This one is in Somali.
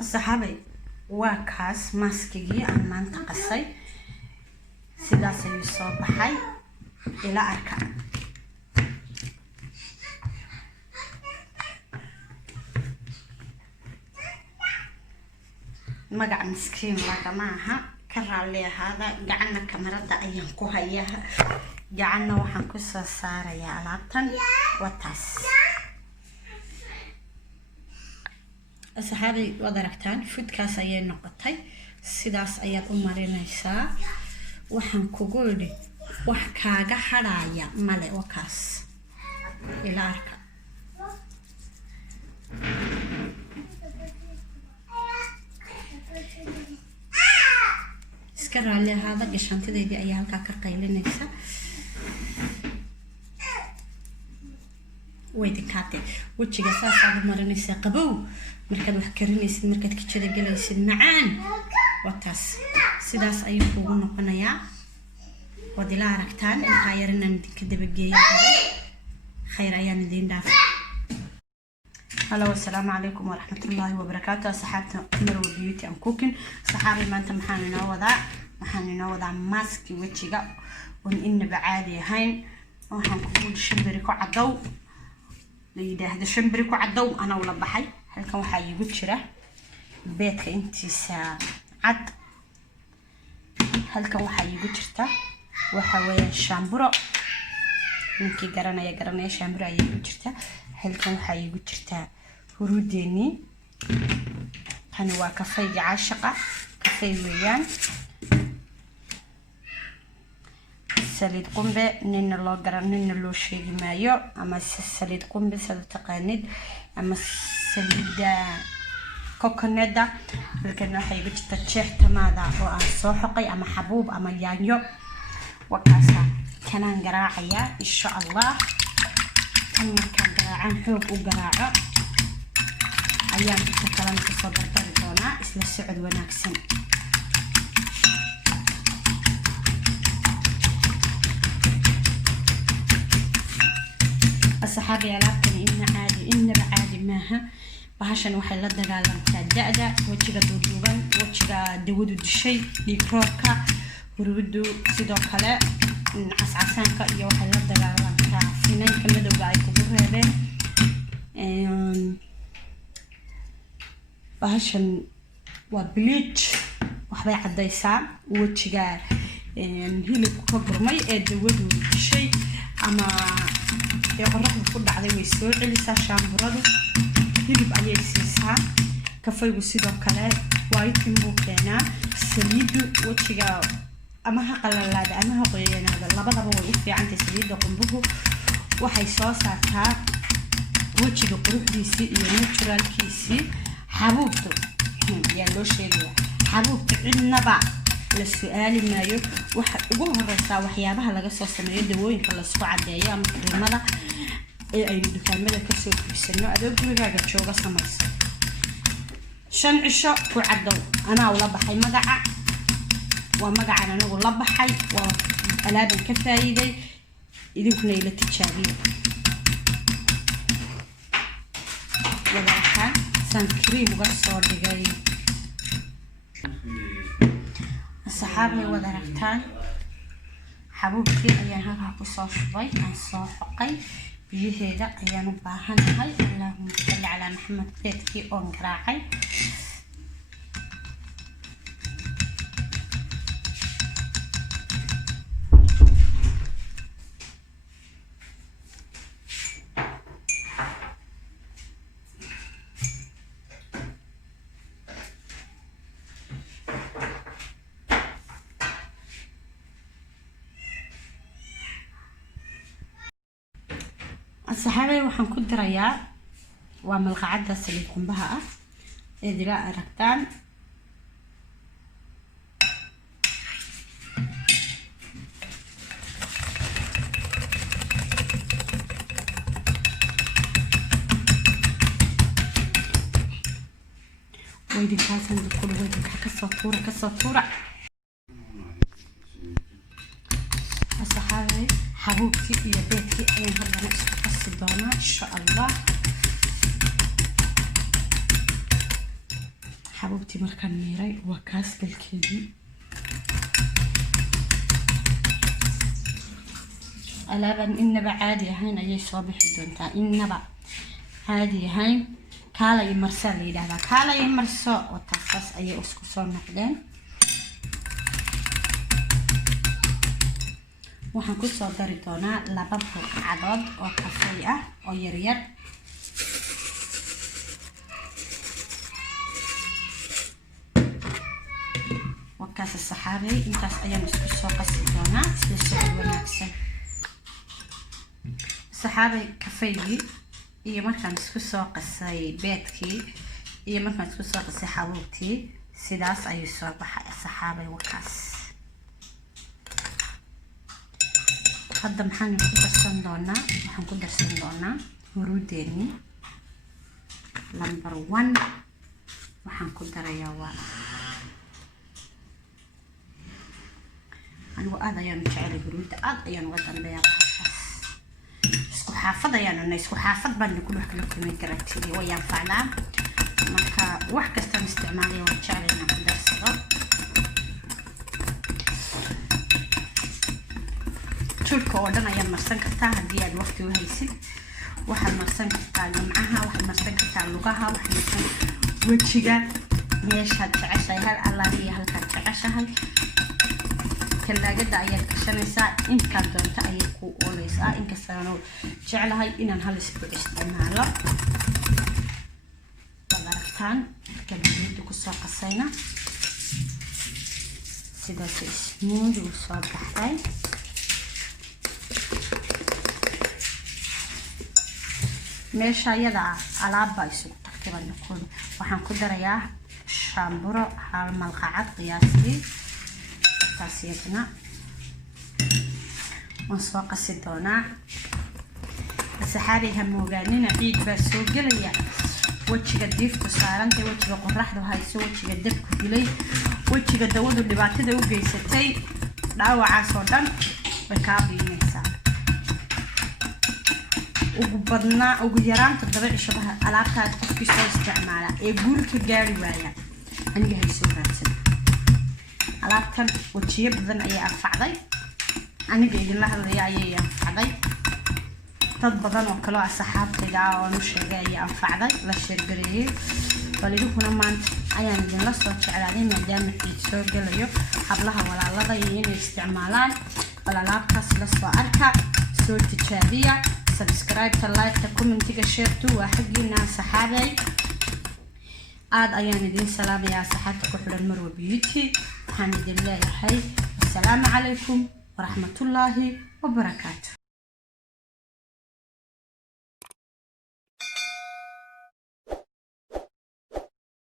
الصحابي وكاس ماسكي عن منطقة الصي سداسة يصاب حي إلى أركان مقع مسكين لك معها كرر لي هذا قعنا كاميرا أيام كوهيها قعنا وحن كسر صار يا لابتن وتاس أصحابي ودركتان فودكاس أيام نقطي سداس أيام أمرينيسا وحن كقولي وحكاجا حرايا ملء وكاس إلى أركان اسكر على هذا قشنت دي أيام كاكا قيلينيسا ويدي كاتي وجهي أساس هذا مرينيسا قبو مركز وحكرينيس مركز كتشد جليس معان وتاس سداس أيوكو نقنايا ودي لا ركتان الخيرنا نديك دبجية خير أيام الدين دافع هلا والسلام عليكم ورحمة الله وبركاته صحابتنا مرو بيوتي أم كوكين صحابي ما أنت محاننا وضع ماسكي وجهك وإن بعادي هين وحنقول شمبريكو عدو ليدا هذا شمبريكو عدو أنا ولا بحي هل كان وحي يقول بيتك أنتي عد هل كان وحي يقول وحوي شامبرو منكي قرنا شامبرو أي يقول هل كان وحي يقول هروديني كانوا كافي عاشقة كافي ويان سليد قنبة نين الله قرن نين الله شيء مايو أما سليد قنبة سليد تقاند أما سليد كوكوندا لكن وحي يقول تشيح تماذا وصوحقي أما حبوب أما يانيو وكاسا كان قراعيا إن شاء الله كان قراعان حوب وقراعه أيام تتكلم تصدر تريدونا إسلا السعود وناكسن الصحابي علاقتني إن بعادي ماها بهاشن waxay la dagaalantaa da'da wajiga duuduuban wajiga dawadu dishay dikroorka huruudu sidoo kale cascasaanka iyo waxay la dagaalantaa finaanka madowga ay kugu reebeen bahashan waa bleach waxbay cadaysaa wajiga hilibku ka gurmay ee dawadu dishay ama qorraxdu ku dhacday way soo celisaa shaamburadu hilib ayay siisaa kafaygu sidoo kale white buu keenaa saliidu wajiga ama ha qalalaada ama ha qoyanaada labadaba way u fiican tahay saliidda qumbuhu waxay soo saartaa wajiga quruxdiisa iyo naturalkiisa xabuubtu yaa loo sheegayaa xabuubtu cidnaba la su'aali maayo waxa ugu horeysa waxyaabaha laga soo sameeyo dawooyinka la isku cadeeyo ama qiimada ee ay dukaamada ka soo iibsano adoo gurigaaga jooga samayso 5 cisho ku cadow ana wala baxay magaca waa magacan anigu la baxay waa alaaban ka faa'iiday idinkuna ila tijaabiyo wadaxan san cream uga soo dhigay صحابي ودركتان حبوبتي أيان هاك كسر شوي عن صاحقي بيهدا أيان باهن هاي اللهم صل على محمد بيتكي أون كراعي الصحابي waxaan ku dirayaa waa malqacada saliid qumbaha ah ee dila aragtaan waydi kaasan dukul waydi ka soo tuura الصحابي حبوبتي يا بيتي أيام هذا نفس الدونا إن شاء الله حبوبتي مركان ميراي وكاس بالكيدي ألابا إنبا عادي هين أي صباح دونتا إنبا عادي هين كالا يمرسل لي هذا كالا يمرسو وتصص أي أسكسون نقدين waxaan ku soo dari doonaa 2 cadood oo kafay ah oo yar yar wakaas saxaabay intaas ayaan isku soo qasi doonaa sida soo wanaagsan saxaabay kafaygi iyo markaan isku soo qasay beedkii iyo markaan isku soo qasay xabuubtii sidaas ayuu soo baxay saxaabay wakaas هذا محن كدرسن دونا هروديني نمبر 1 waxaan ku darayaa waa anigu aad ayaan jecel huruudda aad ayaan uga dambeeyaa isku xaafad baan ku dhex kala kulmay garagtiyay way anfacnaa marka wax kasta isticmaalay waan jecel inaan ku darsado turka oo dhan ayaan marsan kartaa haddii aad waqti u haysid waxaad marsan kartaa gacmaha waxaad marsan kartaa lugaha waxaad marsan wajiga meeshaad jeceshahay hal allaaliya halkaad jeceshahay talaagada ayaad gashanaysaa intaad doonto ayay ku ooleysaa inkastoo jecelahay inaan hal isbuuc isticmaalo badartaan kalbiida ku soo qasayna sidaas smooth u soo baxday meesha yada alaaba isugu tagtay baan waxaan ku darayaa shaamburo hal malqacad qiyaastii taasiyadna waan soo qasi doonaa saxaabay hamoogaanina ciid baa soo gelaya wajiga diifku saarantay wajiga qorraxdu hayso wajiga dabku dilay wajiga dawadu dhibaatada u geysatay dhaawacaas oo dhan way ka biinaysaa ugu yaraan 7 cishabaha alaabtaad qofkii soo isticmaala ee guulka gaari waaya aniga hay soo raadsan alaabtan wajiyo badan ayay anfacday aniga idinla hadlaya ayay anfacday dad badan oo kale asxaabtayda oo nu sheegay ayay anfacday la sheegareeyay baliduna maanta ayaan idinla soo jeclaaday maadaama ay soo galayo hablaha walaalada inay isticmaalaan alaabtaas la soo arka soo tijaabiya subscribe like comment share to وحقنا صحابي عاد أيان الدين سلام يا صحابك وحول المروة بيوتي حمد الله حي السلام عليكم ورحمة الله وبركاته.